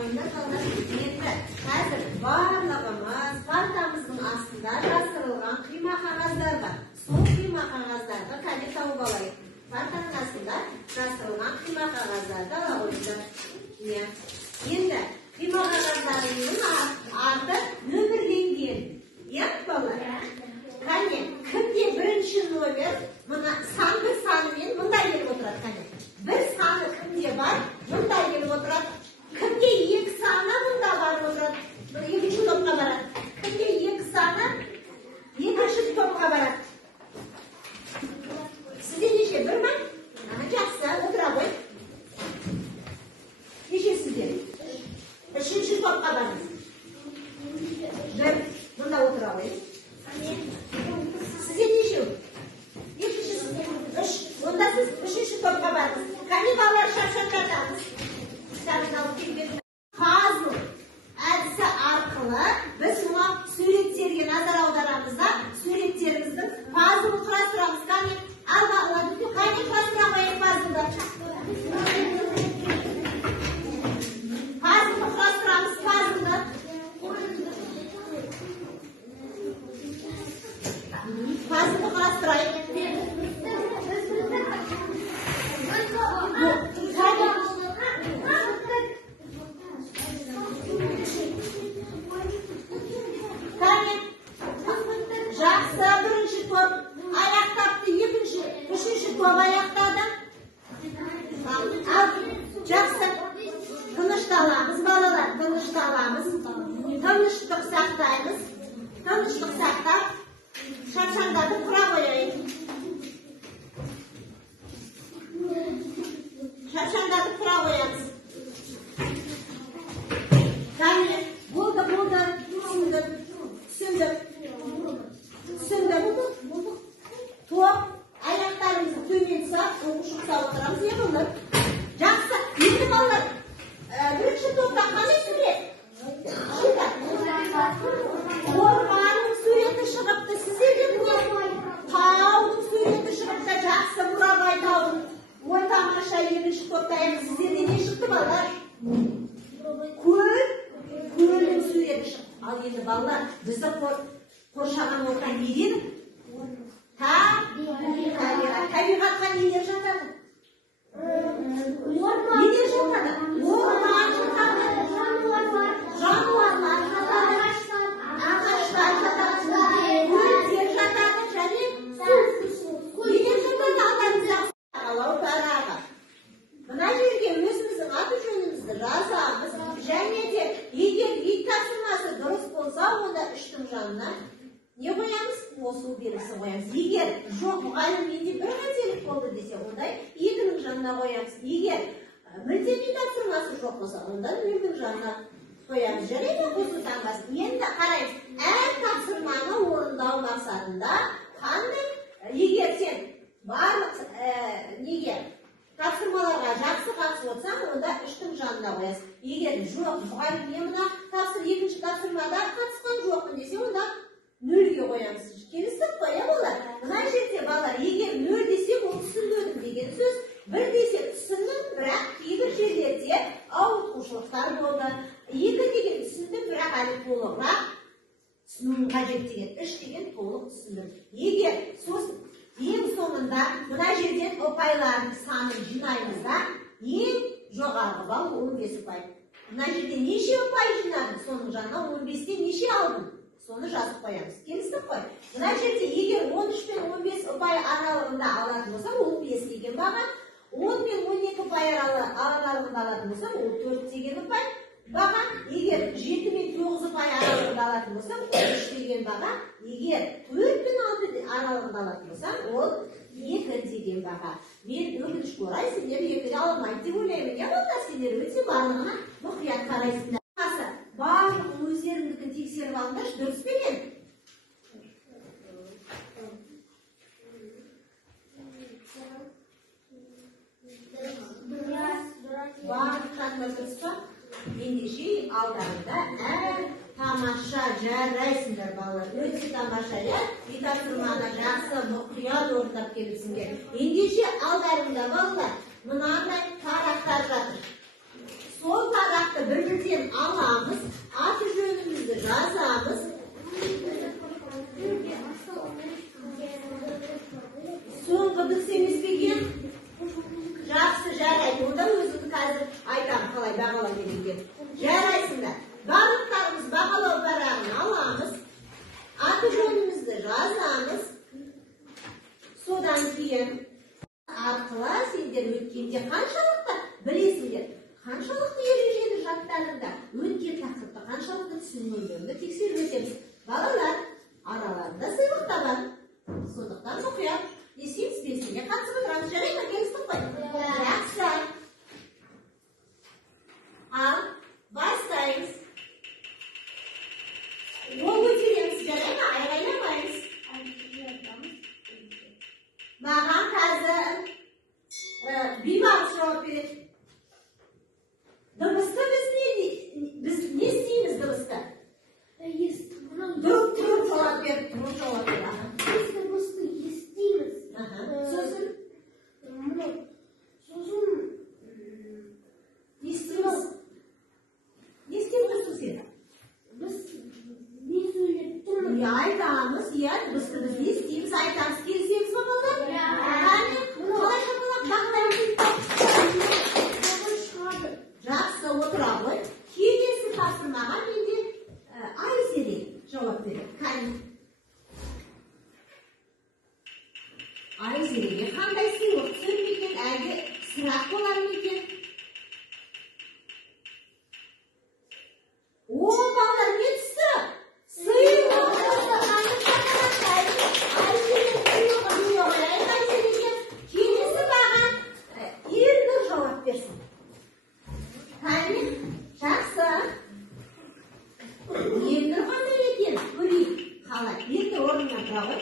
oyunda kalır. Endi hozir barlig'imiz partamizning ostida yashirilgan qiyma qog'ozlar bor. So'ng qiyma qog'ozlarni qani tavib olaylik. Partaning ostida yashirilgan qiyma qog'ozlarda o'yinlar. Endi qiyma qog'ozlarining arti nomerdan keyin. Yo'q bolalar. Qani kimga birinchi nomer mana sandir sonimen bunday kelib o'tiradi qani. Bir soni kimga bor? Bunday kelib o'tiradi. Kimga 2 soni bunda bor o'tiradi. Ikkinchi to'pga boradi. Kimga 2 soni ikkinchi to'pga boradi. Sizga necha birmi? Yaxshi, o'tira qo'y. Necha sizga? 3-chi to'pqa boradi. Bir bunda o'tira qo'y. Sizga necha? Bunda siz 3-chi to'pqa borasiz. Qani bolalar shashaqatamiz. Puzzle adisi orqali biz buni suratlarga nazar audaramizda, suratlarimizning puzzle qurashtiramiz. Qani albatta, qani qurashtiramiz puzzle. Puzzle qurashtiramiz puzzle. Puzzle qurashtiraylik. Tanıştık saktayız. Tanıştık sakta. Şaşanda bu kura koyayım. Şaşanda bu kura koyayım. Yani burada sündür. Top ayaklarımızı tüymense okuşup sağlıklarımızı yapılır. Жақсы, енді балалар, бірінші топта қане сурет? Орманның суреті шығыпты, сіздерде бұлар таудың суреті шығыпты, жақсы Бурабай таудың. Ой тамаша екінші топта сіздерде не шықты балалар? Көлдің суреті шықты. Ал енді балалар, бізді қоршаған орта не деді? Табиғатқа нелер жатады? Нелер жатады? Орман жатады, жануарлар жатады, ағаштар жатады, көлдер жатады, және нелер жатады алдарыңызда? Алау барағы. Мына жерге өзіміздің аты жөнімізді жазамыз, және де егер ит тапсырмасы дұрыс болса, онда 3-тің жанына не қоямыз? Қосу белгісі қоямыз. Егер жоқ, мұғалім менде бір қателік болды десе, онда 2-нің жанына қоямыз. Егер мүлдем тапсырмасы жоқ болса, онда 0-нің жанына қоямыз. Жарайды, қосу таңбасын. Енді қараймыз, әр тапсырманы орындау мақсатында қандай, егер сен барлық тапсырмаларға жақсы қатысып отырсаң, онда 3-тің жанына қоясың. Егер жоқ, мұғалім мен мына 2-ші тапсырмада қатысқан жоқпын десе, онда 0-ге қоямыз. Келістік қоя болар. Мына жерде балалар, егер 0 десе, ол түсінбедім деген сөз, 1 десе түсіндім, бірақ кейбір жерлерде ауытқушылықтар болды. 2 деген түсіндім, бірақ әлі толығырақ түсінуім қажет деген. 3 деген толық түсіндім. Егер сосын ең соңында мына жерден ұпайлардың санын жинаймыз да, ең жоғарғы балл 15 ұпай. Мына жерде неше ұпай жинадым? Соның жанына 15-тен неше алдым? Соны жазып қоямыз. Келістік қой. Мына жерде егер 13 пен 15 ұпай аралығында алатын болса, ол 5 деген баға. 10 пен 12 ұпай аралығында алатын болса, ол 4 деген ұпай баға. Егер 7 пен 9 ұпай аралығында алатын болса, ол 3 деген баға. Егер 4 пен 6 аралығында алатын болса, ол 2 деген баға. Мен өкінішке орай сендер 2-ге алмайды деп ойлаймын. Я болса сендер өте барлығына мұқият қарайсыңдар. Барлық өздеріңдікін тексеріп алыңдаршы, дұрыс па екен? Барлық жандар дұрыс па? Ендеше алдарында әр тамаша жарайсыңдар балалар. Өте тамаша, я? И тапсырманы жақсы мұқият орындап келіпсіңдер. Ендеше алдарында балалар, мынандай парақтар жатыр. Сол парақ сабақта бір-бірден аламыз, аты жөнімізді жазамыз. Соңғы дұрыс емес пе екен? Жақсы, жарайды. Онда өзіңді қазір айтамын, қалай бағалау керек екен. Жарайсыңдар. Барлықтарымыз бағалау парағын аламыз. Аты жөнімізді жазамыз. Содан кейін арқылы сендер өткенде қаншалықты білесіңдер? Қаншалықты ережені жаттадыңдар? Өткен тақырыпты қаншалықты түсінгендеріңді тексеріп өтеміз. Балалар араларында сыйлық та бар. Сондықтан мұқият естиміз белсенге қатысып отырамыз. Жарай ма, келістік қой? Жақсы. Ал бастаймыз. Ол көтереміз. Жарай ма? Айғайламаймыз. Маған қазір бейбарыс жауап береді. Дыбысты біз не істейміз дыбысты? Тұрып жауап бер. Тұрып жауап бер. Biz dыбысты естиміз. Сосын? Сосын Не істейміз? Не істеп тұрсың сен? біз не сөйлеп тұрмыз? Айтамыз, дыбысты біз не істейміз? Айтамыз, келісеміз ба балалар? Қалайша балалар бағалаймыз? Жақсы, отыра ғой. Келесі тапсырмаға менде Айзере жауап береді. Айзереге қандай сыйлық түсер ме екен, әлде сұрақ болар ма екен? О, балалар, не түсті? Сыйлық түсті. Айзере сыйлығы жоқ. Айзереге келесі маған Ернұр жауап берсін. Жақсы. Ернұр қандай екен? Көрейік. Қалай? Ернұр орнынан тұра ғой.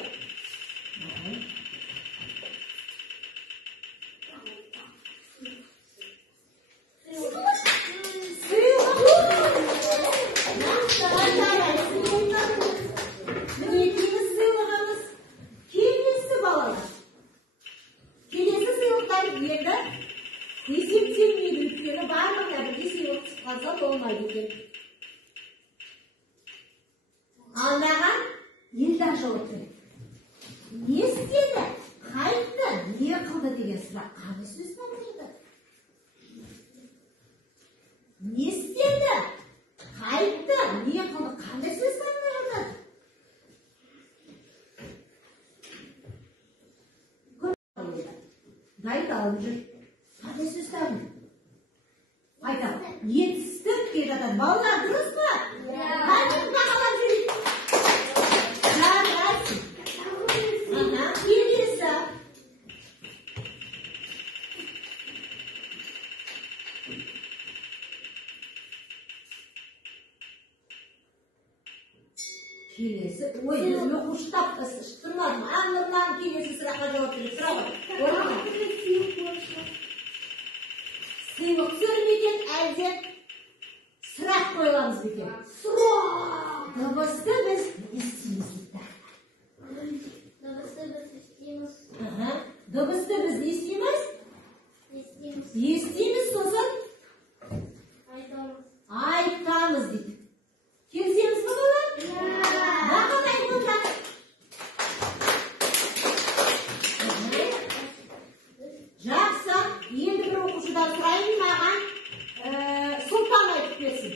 Мінекейіміз сыйлығымыз. Келесі балалар. Келесі сыйлықтар енді есептелмейді, өйткені барлығына бірдей сыйлық түсіп қалса болмайды екен. Ал маған Елдар жауап береді. Не істеді? Қайтты? Не қылды деген сұрақ қандай сөз тапсырды? Не істеді? Қайтты? Не қылды? Қандай сөз тапсырды? Айталып жүр. Қандай сөз табын? Айталып. Етістік дейді атады. Балалар дұрыс па? Қандай бағалап жүрейік? Жарайсың. Келесі. Келесі. Ой, өзіме құштап тұрмадым. Аңырман келесі сұраққа жауап беріп сұра ғой. Сыйлық түсер ме екен, әлде сұрақ қойыламыз ба екен? Сұрақ! Дыбысты біз естиміз дейді. Дыбысты біз естиміз. Дыбысты біз не істейміз? Естиміз, сосын айтамыз дейді. Келісеміз бе балалар? Бақылай мұнда. Жақсы, енді бір оқушыдан сұрайын, маған Сұлтан айтып берсін.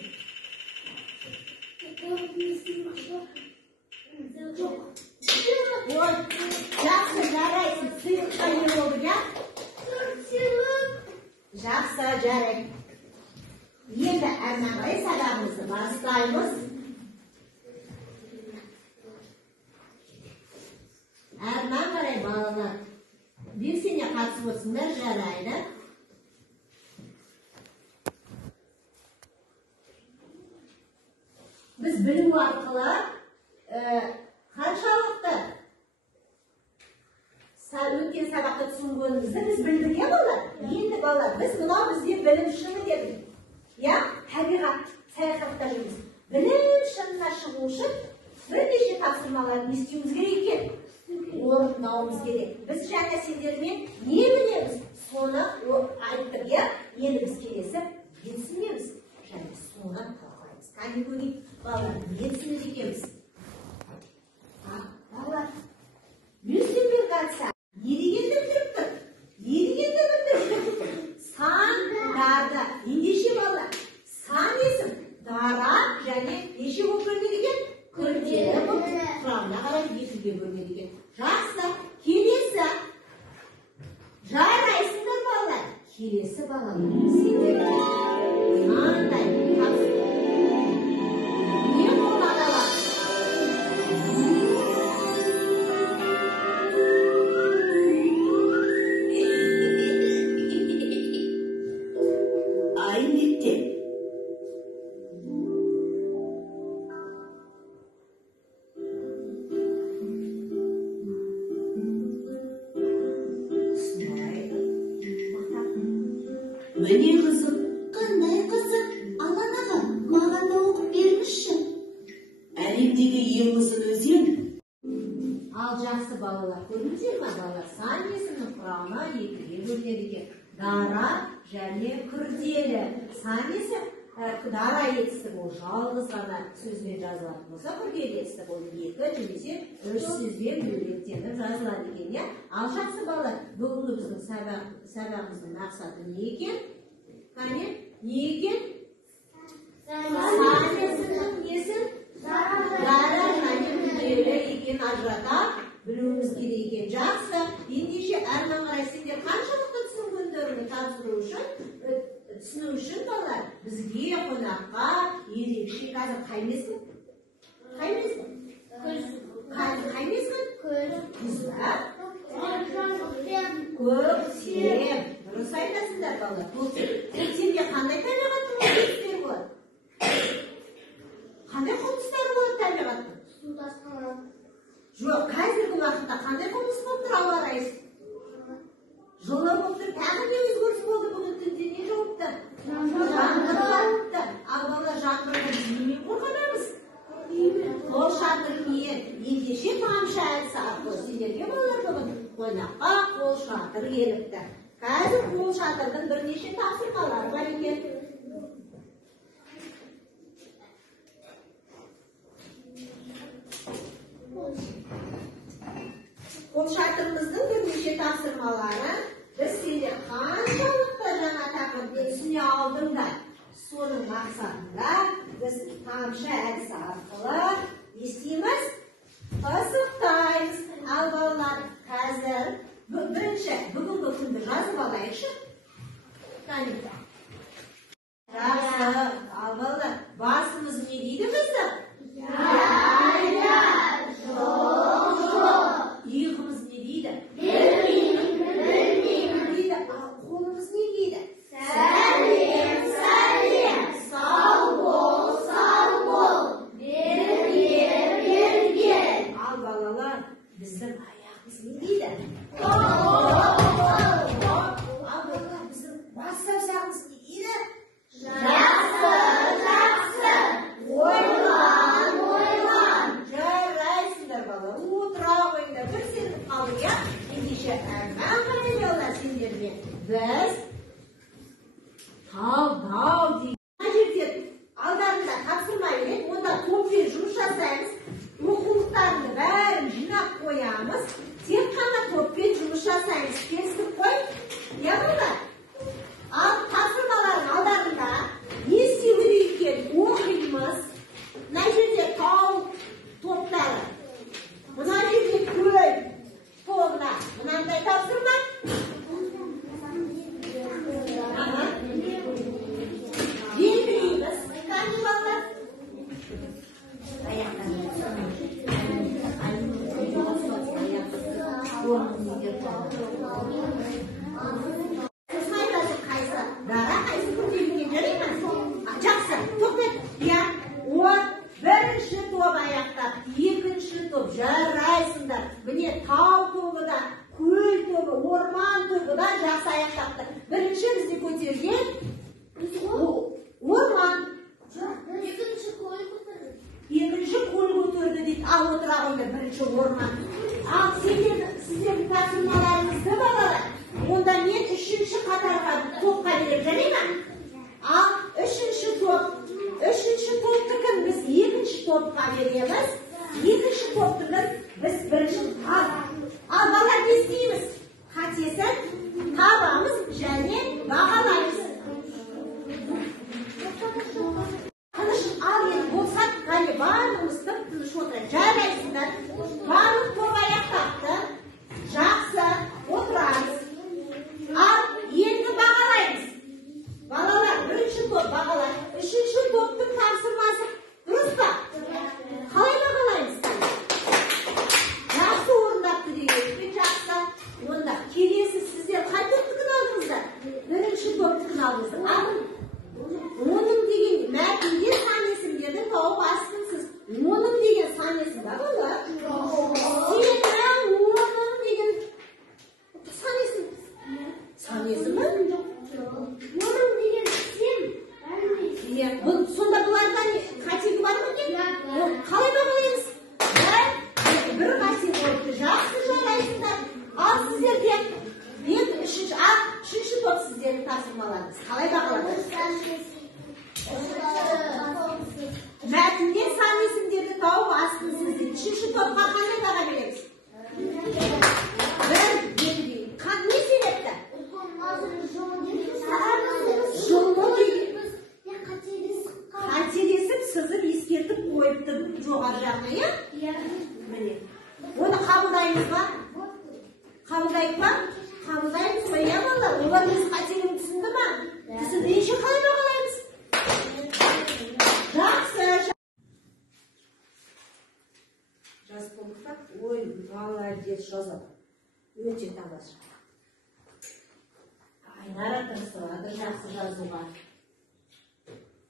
Ой, жақсы, жарайсың. Сыйлыққа не болды, ja? Жақсы, жарайды. Енді әрмен қарай сабағымызды бастаймыз. Әрмен қарай балалар белсене қатысып отырсыңдар, жарайды. Біз білу арқылы қаншалықты өткен сабақта түсінгенімізді біз білдік, иә балалар? Енді балалар, біз мынау бізде білім шыңы дедік. Я табиғат саяхатта жүрміз. Білім шыңына шығу үшін бірнеше тапсырмалар естуіміз керек екен. Орындауымыз керек. Біз жаңа сендермен не білеміз? Соны айттық, иә? Енді біз келесі білсінеміз. Kani koyayım. Vallahi niyetsini dikemiz. Vallahi. Müslüm bir katsa. Yeri geldi bitiriptir. Yeri geldi bitiriptir. San darda. İndişi vallahi. San esim. Dara және неше болып бөлінген? Күрделі болып құрамына қарай екіге бөлінген. Жақсы. Келесі. Жарайсыңдар балалар. Келесі балалар. Сендер мынандай тапсыр. Не болмады бар? Ай мектеп. Міне қызым, қандай қызық, аланаға маған да оқып беріңізші. Әлемдегі ең ұзын өзен. Ал жақсы балалар, көрдіңіздер ме балалар? Сан есімнің құрамы екіге бөлінеді екен. Дара және күрделі. Сан есім дара етістік ол жалғыз ғана сөзбен жазылатын болса, күрделі етістік ол екі немесе үш сөзбен бөлектеніп жазылады екен, иә? Ал жақсы балалар, бүгінгі біздің сабағымыздың мақсаты не екен? Қане, не екен? Сан есімнің несін? Дара және күрделі екен ажырата білуіміз керек екен. Жақсы, ендеше әрмен қарай сендер қаншалықты түсінгендеріңді түсіну үшін балалар бізге қонаққа ерекше қазір қай мезгіл? Қай мезгіл? Қай мезгіл? Күз ба? Көктем. Дұрыс айтасыңдар балалар. Көктемде қандай табиғаттың құбылыстары болады? Қандай құбылыстар болады табиғаттың? Су тасқыны. Жоқ, қазіргі уақытта қандай құбылыс болып тұр ауа райы? Жылы болып тұр, тағы не өзгеріс болды бүгін түнде не жауыпты? Жаңбыр жауыпты. Ал балалар жаңбырдан немен қорғанамыз? Қол шатыр киген, ендеше тамшы әдісі арқылы сендерге балалар бүгін қонаққа қол шатыр келіпті. Қазір қол шатырдың бірнеше тапсырмалары бар екен. Қол шатырымыздың бірнеше тапсырмалары біз сендер қаншалықты жаңа тақырыпты түсіне алдыңдар. Соның мақсатында біз тамшы әдісі арқылы естиміз, пысықтаймыз. Ал балалар, қазір бірінші бүгінгі күнді жазып алайықшы. Жақсы. Ал балалар, басымыз не дейді бізді? Иығымыз не дейді? Білмеймін дейді. Ал қолымыз не дейді? Сәлем, сәлем. Сау бол. Берге. Ал балалар, біздің аяғымыз не дейді? Ал балалар, біздің бас саусағымыз не дейді? Жақсы. Ойлан. Жарайсыңдар балалар. Отыра қойыңдар. Бір сеніп қалды, иә? Ендеше әрмен қарай балалар сендермен. Біз тау дейміз. Мына жерде алдарында тапсырма береді. Онда топпен жұмыс жасаймыз. Оқулықтарыңды бәрін жинап қоямыз. Тек қана топпен жұмыс жасаймыз. Келістік қой? Иә балалар? Ал тапсырмалардың алдарында не істеу керек екен? Оқимыз. Мына жерде тау топтары. Мына жерде көл тобына. Мынандай тапсырма. Желбірейміз. Қане балалар? Сіз айтасыз қайсы? Дара қайсы күрделінген жарай ма? Жақсы, тоқтат. Иә, бірінші топ аяқтап, екінші топ жарайсыңдар. Міне тау тобы да, көл тобы, орман тобы да жақсы аяқтапты. Бірінші бізде көтерген орман. Екінші көл көтерді. Екінші көл көтерді дейді. Ал отыра қойыңдар, бірінші орман. Ал сіздердің тапсырмаларыңызды балалар. Онда мен үшінші қатарға топқа беріп жарай ма? Ал үшінші топтікі topқа береміз. Екінші топтың біз бірінші ал балалар не істейміз? Қатесін табамыз және бағалаймыз. Тыныш ал енді болсақ, қане барлығымыз тыныш отырайық. Жарайсыңдар. Барлық топ аяқтапты. Жақсы, отырамыз. Ал енді бағалаймыз. Балалар, бірінші топ бағалар. Үшінші топтың тапсырмасы дұрыс па? Қалай бағалаймыз? Жақсы орындапты дегенмен жақсы. Онда келесі сіздер қай топтікін алдыңыздар? Бірінші топтікін алдыңыздар. Оның деген мәтінде сан есімдерді тауып астыңсыз. Оның деген сан есім бар олар. Сенің оның деген сан есім. Сан есім ба? Оның деген сен. Сонда бұларда қатегі бар ма екен? Қалай бағалаймыз? Бір қасиет болыпты. Жақсы жарайсыңдар. Ал сіздерде үшінші топ сіздердің тапсырмаларыңыз. Қалай бағаладыңыз? Мәтінде сан есімдерді тауып астыңсыз дейді. Үшінші топқа қандай баға береміз? Не себепті? Қателесіп, сызып, ескертіп қойыпты жоғары жағына, иә? Міне. Оны қабылдаймыз ба? Қабылдайық па? Қабылдаймыз ба, иә балалар? Олар өз қателігін түсінді ма? Түсіндейінше қалай бағалаймыз? Жақсы. Жас болдық. Ой, молодец, жазады. Өте тамаша. Айнара тырысылады, жақсы жазуға.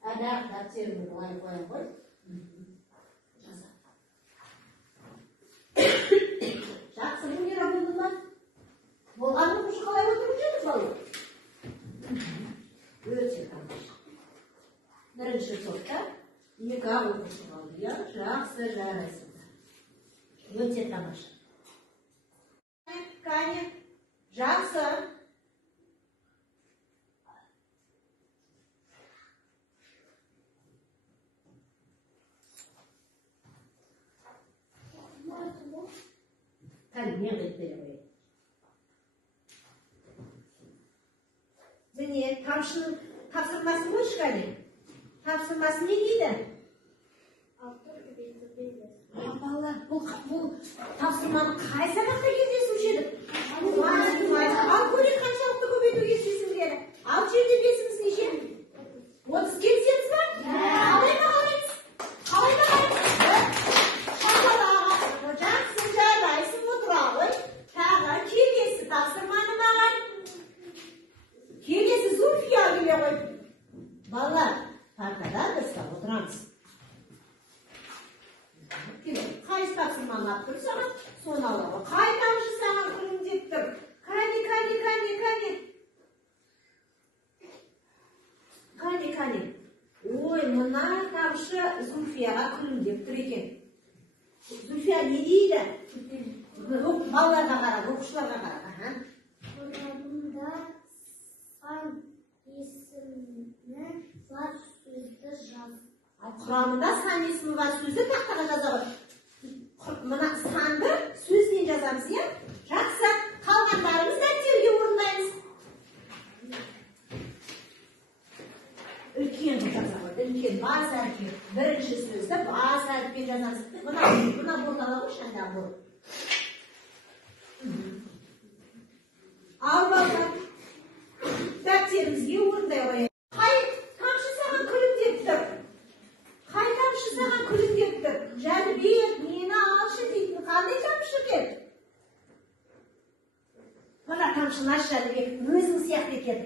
Әдәқ дәптерімді былай қоям ғой. Жазады. Жақсы, Гүлмира болды ма? Болған оқушы қалай отырып жүрміз балы? Өте тамаша. Бірінші топта екі оқушы қалды. Жақсы жарайсыңдар. Өте тамаша. Кәне, жақсы. Кәне, мен қиып бере қояйын. Міне, тамшының тапсырмасын қойшы кәне. Тапсырмасы не дейді? Балалар, бұл тапсырманы қай сабақта кездесуші едік? Ал көрек қаншалықты көбейту кездесіңдері? Ал жерде бесіңіз неше? 30 келсеңіз ба? Қалай бағалаймыз? Қалай бағалаймыз? Жақсы жарайсың отыра ғой. Тағы келесі тапсырманы маған. Келесі Зульфия келе ғой. Балалар, партада дұрыстап отырамыз. Қайсы тапсырманы алып тұр саған? Соны алуға. Қай тамшы саған күлімдеп тұр? Кәне. Ой, мына тамшы Зульфияға күлімдеп тұр екен. Зульфия не дейді? Балаларға қара, оқушыларға қара. Құрамында сан есімі бар сөзді жаз. Ал құрамында сан есімі бар сөзді тақтаға жаза ғой. Мына санды сөзінен жазамыз, иә? Жақсы, қалғандарымыз дәптерге орындаймыз. Үлкен жаза қойды, үлкен бас әріппен. Бірінші сөзді бас әріппен жазамыз. Мына бордала ғой, шанда бор. Ал балдар, дәптерімізге орындай қояйық. Қай тамшы саған күлімдеп тұр? Қай тамшы саған күлімдеп тұр? Жәнібек, мені алшы дейтін қандай тамшы екен? Мына тамшыны аш, Жәнібек, өзің сияқты екен.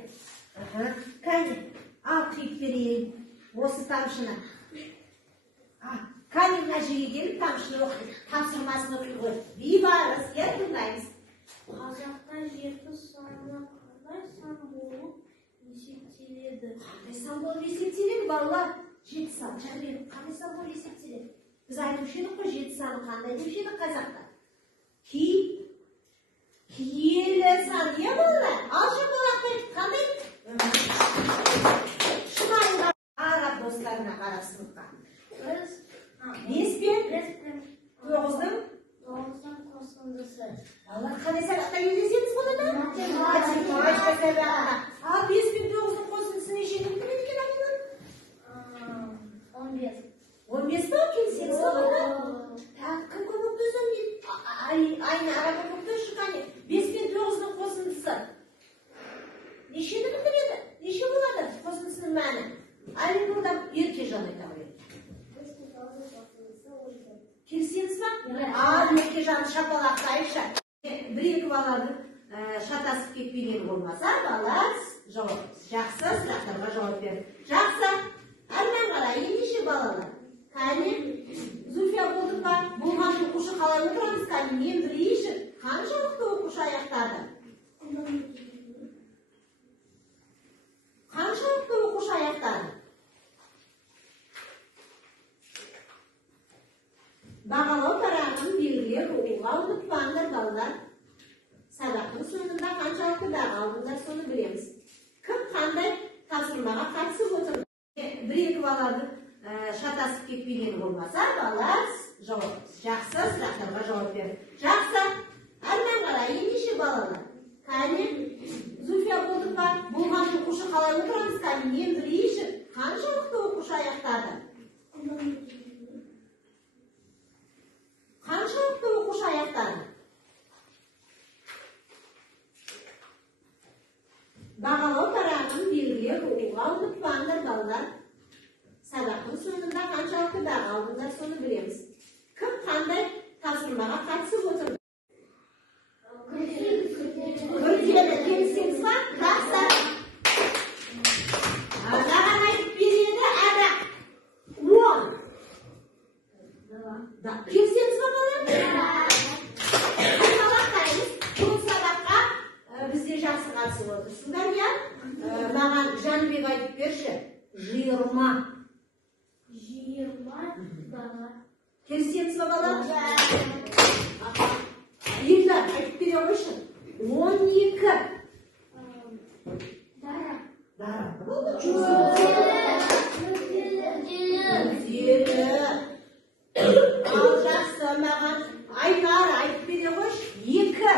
Кәне, ал қиып берейін осы тамшыны. Кәне, мына жерге келіп тамшыны оқиды. Тапсырмасын оқиды ғой. Бейбарыс, тыңдаймыз. Қазақта жеті саны қандай сан болып есептеледі? Қандай сан болып есептеледі, балалар? Жеті сан, Жәнібек, қандай сан болып есептеледі? Біз айтушы едік қой, жеті саны қандай деуші едік қазақта? Киелі сан, иә балалар? Ал шапалақтай, қандай? Шымайға араб достарына қарап сыныпқа. Біз Allah qanday sabaqqa kelseniz bo'ladi? Matematika sabaqqa. Ha, 5009 ning qo'shimchasi nechini bilmaydi ekan bu? 15. 15 mi kelsangiz bo'ladi? Kim ko'p bizdan ayni araba ko'p shu qani 5009 ning qo'shimchasi. Nechini bilmaydi? Necha bo'ladi qo'shimchasining ma'ni? Ayni burada erkejon aytadi. Kelsizmi? Erkejon shapaloqqa Ayşe. Bir-iki balaning shatasib ketgan bo'lmasa, bala javob. Yaxshi, sizlarga javob berdi. Yaxshi. Ana qarang, necha balalar? Qani Zulfiya bo'ldimi? Bu ham o'qishni qalay o'tiramiz? Qani men bilishim, qancha vaqt o'qish oyoqdadi? Qancha vaqt o'qish oyoqdadi? Бағалау парағын белгілер оқуға ұмытпаңдар балалар. Сабақтың соңында қаншалықты баға алдыңдар соны білеміз. Кім қандай тапсырмаға қатысып отыр? Bir-екі баланың шатасып кетпеген болмаса, балалар жауап. Жақсы, сұрақтарға жауап берді. Жақсы. Әрмен қарай, неше балалар? Қане, Зүлфия болды ба? Болған оқушы қалай отырамыз? Қане, мен білейші, қаншалықты оқушы аяқтады? Қаншалықты оқушы аяқтады? Бағалау парағын белгілер оқуға ұмытпаңдар балалар. Сабақтың соңында қаншалықты баға алдыңдар соны білеміз. Кім қандай тапсырмаға қатысып отыр? Күрделі келсеңіз ба? Жақсы. Маған айтып береді әрі 10. Келсеңіз ба балалар? Қайталақтаймыз. Бұл сабаққа бізде жақсы қатысып отырсыңдар, иә? Маған Жанбек айтып берші. 20. Келсеңіз ба балалар? Елдар, айтып бере қойшы. 12. Дара. Ал жақсы, маған Айнар айтып бере қойшы. 2.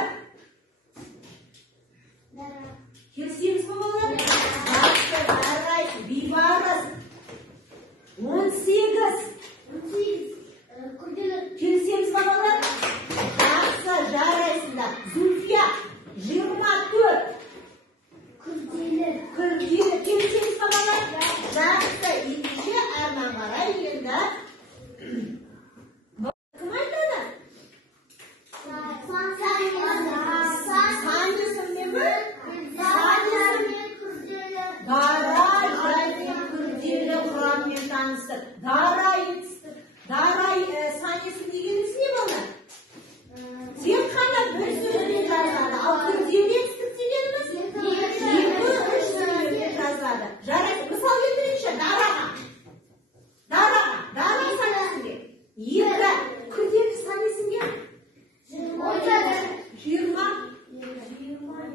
Келсеңіз ба балалар? Жақсы, жарайсыз, бейбарыс. 18. Келсеңіз ба балалар? Жақсы, жарайсыздар. Зүлфия, 24. Күрделі. Келсеңіз ба балалар? Жақсы, ендеше әрмен қарай енді. Кім айтады? Санесімен бі? Дара және күрделі құраммен таныстыр. Дара санесі дегеніміз не болды? Тек қана бір сөзбен жазады. Ал күрделі етістік дегеніміз 2-3 сөзбен жазады. Жарайды. Мысал келтірейікші. Дара санесінде. 2. Күрделі санесінде 20.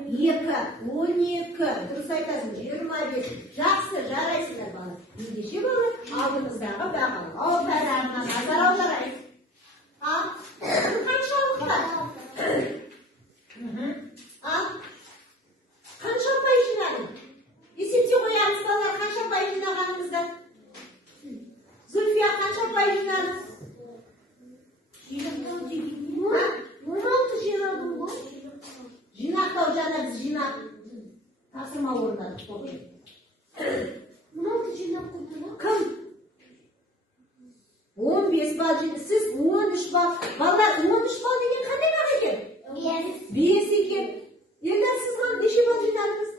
2, 12, дұрыс айтасың, 25. Жақсы, жарайсыңдар балалар. Ендеше балалар, алдымыздағы бағалау парағына назар аударайық. Қаншалықты? Қанша ұпай жинадың? Есепте қоямыз балалар, қанша ұпай жинағанымызды? Зүлфия, қанша ұпай жинадың? 16 жинадың ғой? Жинақтау жаңа біз жинақ тапсырма орындадық. 16 жинақ қойды ма? Кім? 15 балл жинады. Сіз 13 балл. Балалар, 13 балл деген қандай баға екен? 5 екен. Елдар, сіз неше балл жинадыңыз?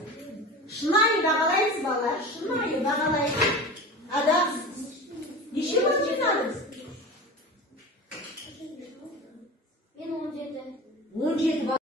Шынайы бағалайсыз балалар. Шынайы бағалайсыз. Ада, неше балл